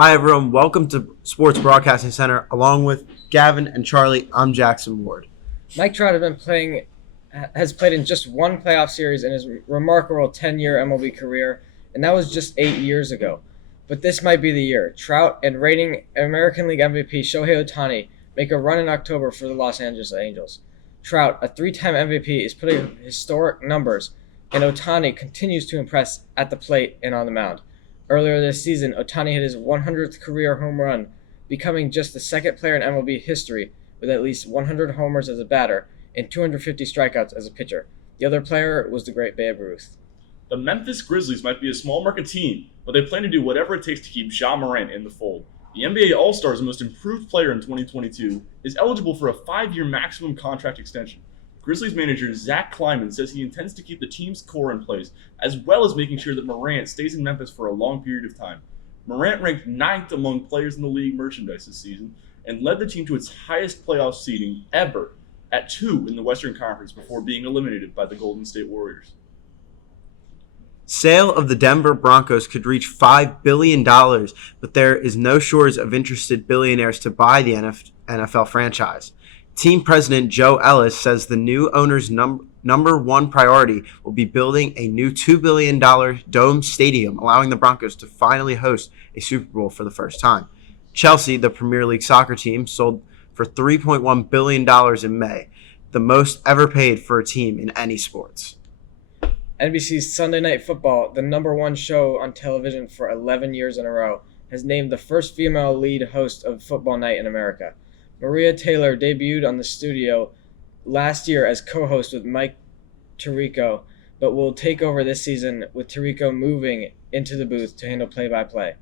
Hi, everyone. Welcome to Sports Broadcasting Center. Along with Gavin and Charlie, I'm Jackson Ward. Mike Trout has played in just one playoff series in his remarkable 10-year MLB career, and that was just 8 years ago. But this might be the year. Trout and reigning American League MVP Shohei Ohtani make a run in October for the Los Angeles Angels. Trout, a three-time MVP, is putting up historic numbers, and Ohtani continues to impress at the plate and on the mound. Earlier this season, Ohtani hit his 100th career home run, becoming just the second player in MLB history with at least 100 homers as a batter and 250 strikeouts as a pitcher. The other player was the great Babe Ruth. The Memphis Grizzlies might be a small market team, but they plan to do whatever it takes to keep Ja Morant in the fold. The NBA All-Star's most improved player in 2022 is eligible for a 5-year maximum contract extension. Grizzlies manager Zach Kleiman says he intends to keep the team's core in place, as well as making sure that Morant stays in Memphis for a long period of time. Morant ranked 9th among players in the league merchandise this season and led the team to its highest playoff seeding ever at 2 in the Western Conference before being eliminated by the Golden State Warriors. Sale of the Denver Broncos could reach $5 billion, but there is no shortage of interested billionaires to buy the NFL franchise. Team president Joe Ellis says the new owner's number one priority will be building a new $2 billion dome stadium, allowing the Broncos to finally host a Super Bowl for the first time. Chelsea, the Premier League soccer team, sold for $3.1 billion in May, the most ever paid for a team in any sports. NBC's Sunday Night Football, the number one show on television for 11 years in a row, has named the first female lead host of Football Night in America. Maria Taylor debuted on the studio last year as co-host with Mike Tirico, but will take over this season with Tirico moving into the booth to handle play-by-play.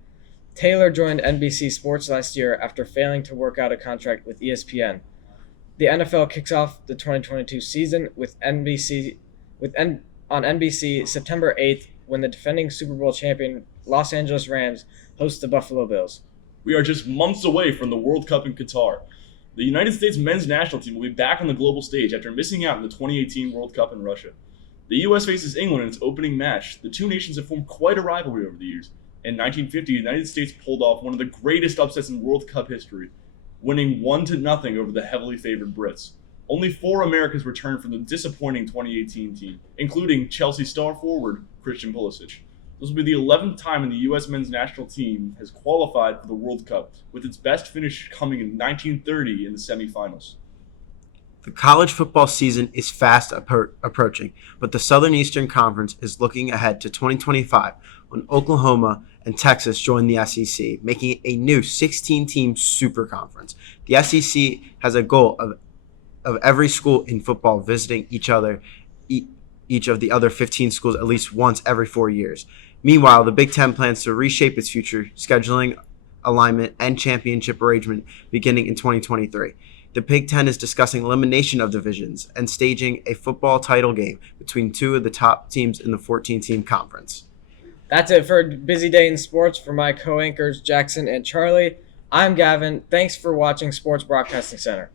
Taylor joined NBC Sports last year after failing to work out a contract with ESPN. The NFL kicks off the 2022 season on NBC September 8th when the defending Super Bowl champion Los Angeles Rams host the Buffalo Bills. We are just months away from the World Cup in Qatar. The United States men's national team will be back on the global stage after missing out in the 2018 World Cup in Russia. The U.S. faces England in its opening match. The two nations have formed quite a rivalry over the years. In 1950, the United States pulled off one of the greatest upsets in World Cup history, winning 1-0 over the heavily favored Brits. Only 4 Americans returned from the disappointing 2018 team, including Chelsea star forward Christian Pulisic. This will be the 11th time in the U.S. men's national team has qualified for the World Cup, with its best finish coming in 1930 in the semifinals. The college football season is fast approaching, but the Southern Eastern Conference is looking ahead to 2025 when Oklahoma and Texas join the SEC, making it a new 16-team super conference. The SEC has a goal of every school in football visiting each of the other 15 schools at least once every 4 years. Meanwhile, the Big Ten plans to reshape its future scheduling, alignment, and championship arrangement beginning in 2023. The Big Ten is discussing elimination of divisions and staging a football title game between 2 of the top teams in the 14-team conference. That's it for a busy day in sports for my co-anchors Jackson and Charlie. I'm Gavin. Thanks for watching Sports Broadcasting Center.